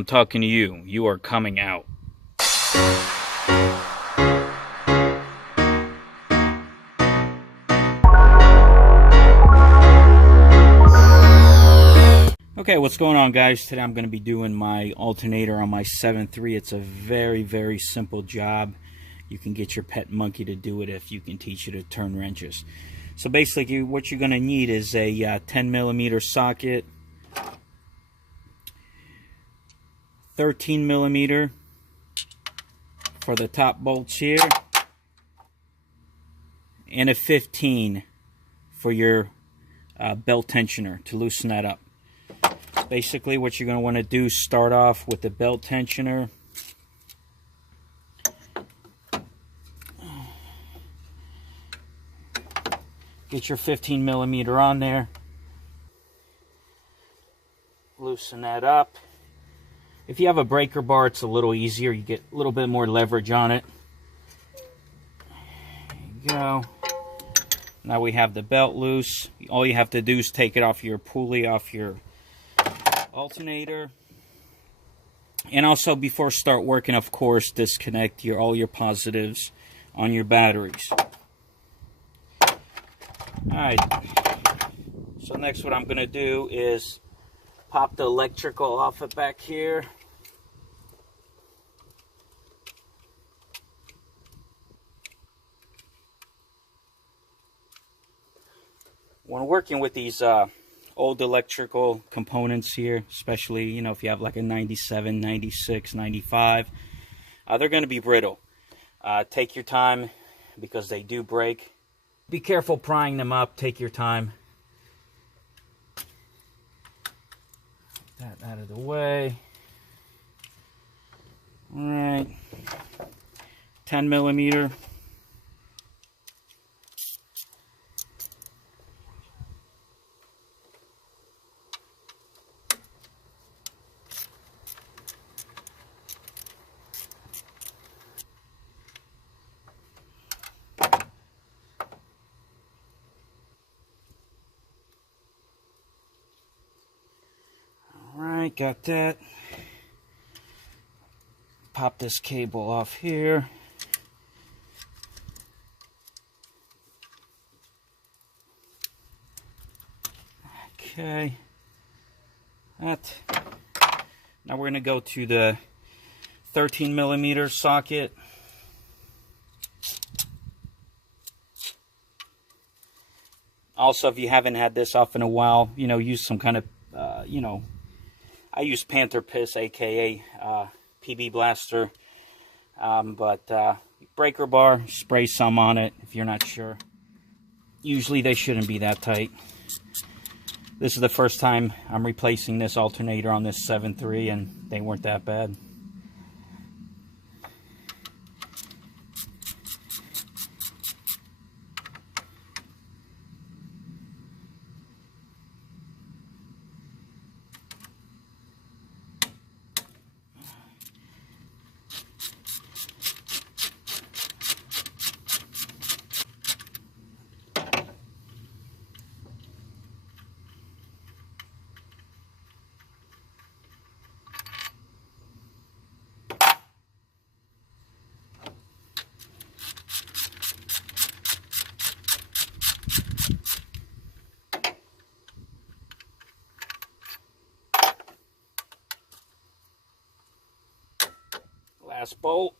I'm talking to you. You are coming out. Okay, what's going on, guys? Today I'm going to be doing my alternator on my 7.3. It's a very, very simple job. You can get your pet monkey to do it if you can teach it to turn wrenches. So basically what you're going to need is a 10mm socket, 13mm for the top bolts here, and a 15 for your belt tensioner to loosen that up. Basically what you're going to want to do is start off with the belt tensioner. Get your 15mm on there. Loosen that up. If you have a breaker bar, it's a little easier. You get a little bit more leverage on it. There you go. Now we have the belt loose. All you have to do is take it off your pulley, off your alternator. And also, before start working, of course, disconnect all your positives on your batteries. Alright, so next what I'm going to do is pop the electrical off it back here. When working with these old electrical components here, especially, you know, if you have like a 97, 96, 95, they're going to be brittle. Take your time because they do break. Be careful prying them up. Take your time. Get that out of the way. Alright. 10mm. Alright, got that. Pop this cable off here. Okay. That. Now we're going to go to the 13mm socket. Also, if you haven't had this off in a while, you know, use some kind of, you know, I use Panther Piss, aka PB Blaster, but breaker bar, spray some on it if you're not sure. Usually they shouldn't be that tight. This is the first time I'm replacing this alternator on this 7.3, and they weren't that bad. Last bolt.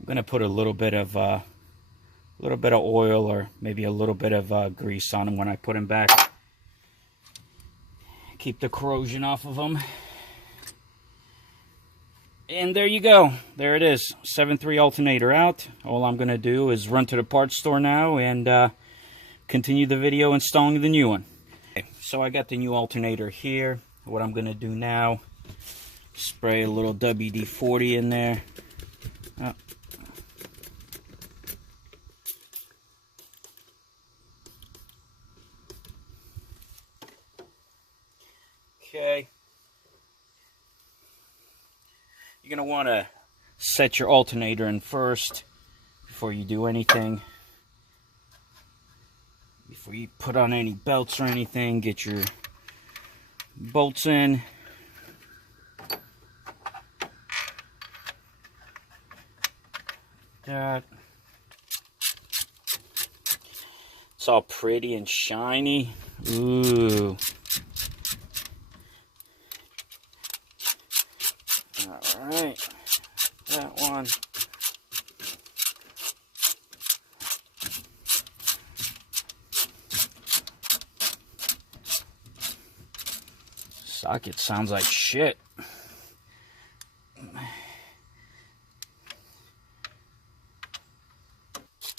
I'm going to put a little bit of oil or maybe a little bit of grease on them when I put them back. Keep the corrosion off of them. And there you go. There it is. 7.3 alternator out. All I'm going to do is run to the parts store now and continue the video installing the new one. Okay, so I got the new alternator here. What I'm going to do now, spray a little WD-40 in there. Okay. You're going to want to set your alternator in first before you do anything. Before you put on any belts or anything, get your bolts in. That. It's all pretty and shiny. Ooh. Alright. That one. Socket sounds like shit.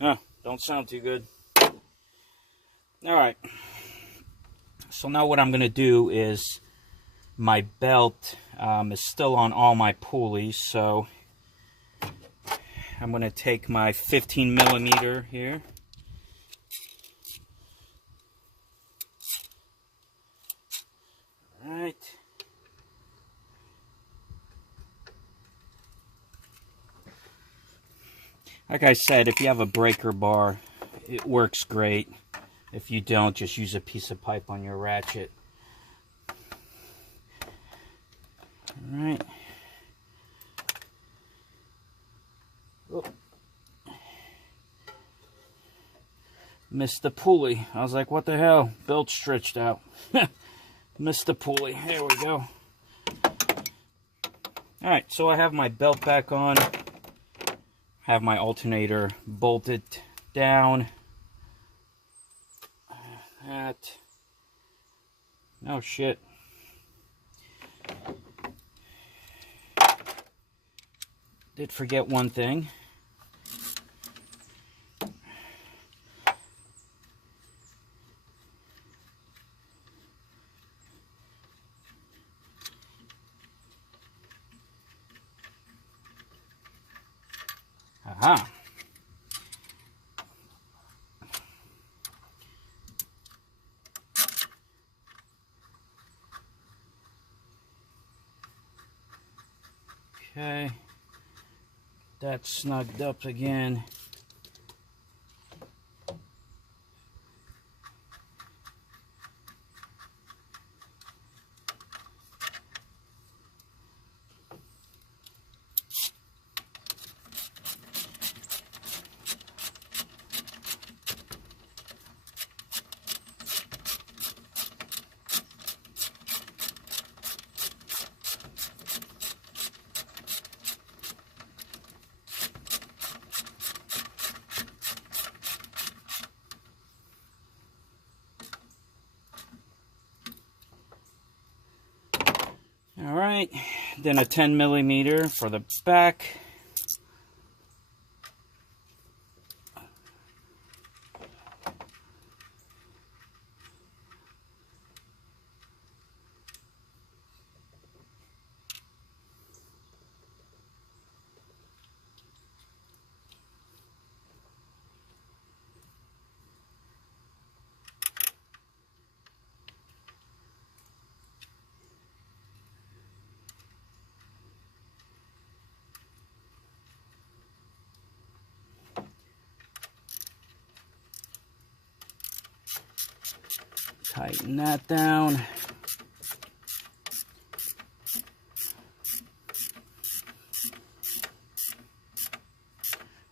Huh, don't sound too good. Alright. So now what I'm going to do is my belt is still on all my pulleys, so I'm going to take my 15 millimeter here. Alright. Like I said, if you have a breaker bar, it works great. If you don't, just use a piece of pipe on your ratchet. Alright. Oh. Missed the pulley. I was like, what the hell? Belt stretched out. Missed the pulley. There we go. Alright, so I have my belt back on. Have my alternator bolted down. That. Oh shit. Did forget one thing. Aha. Okay. That's snugged up again. Alright, then a 10 millimeter for the back. Tighten that down.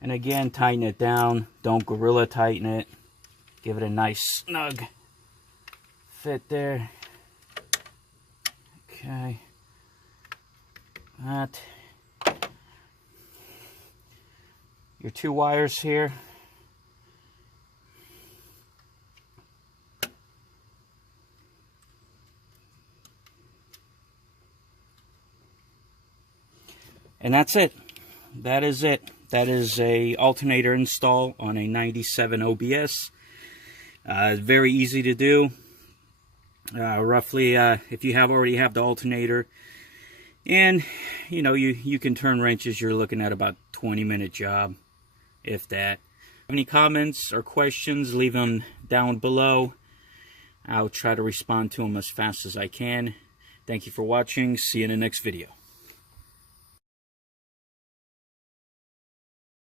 And again, tighten it down. Don't gorilla tighten it. Give it a nice snug fit there. Okay. That. Your two wires here. And that's it. That is it. That is a alternator install on a 97 OBS. Very easy to do. Roughly, if you already have the alternator, and you know you can turn wrenches, you're looking at about 20-minute job, if that. Any comments or questions, leave them down below. I'll try to respond to them as fast as I can. Thank you for watching. See you in the next video.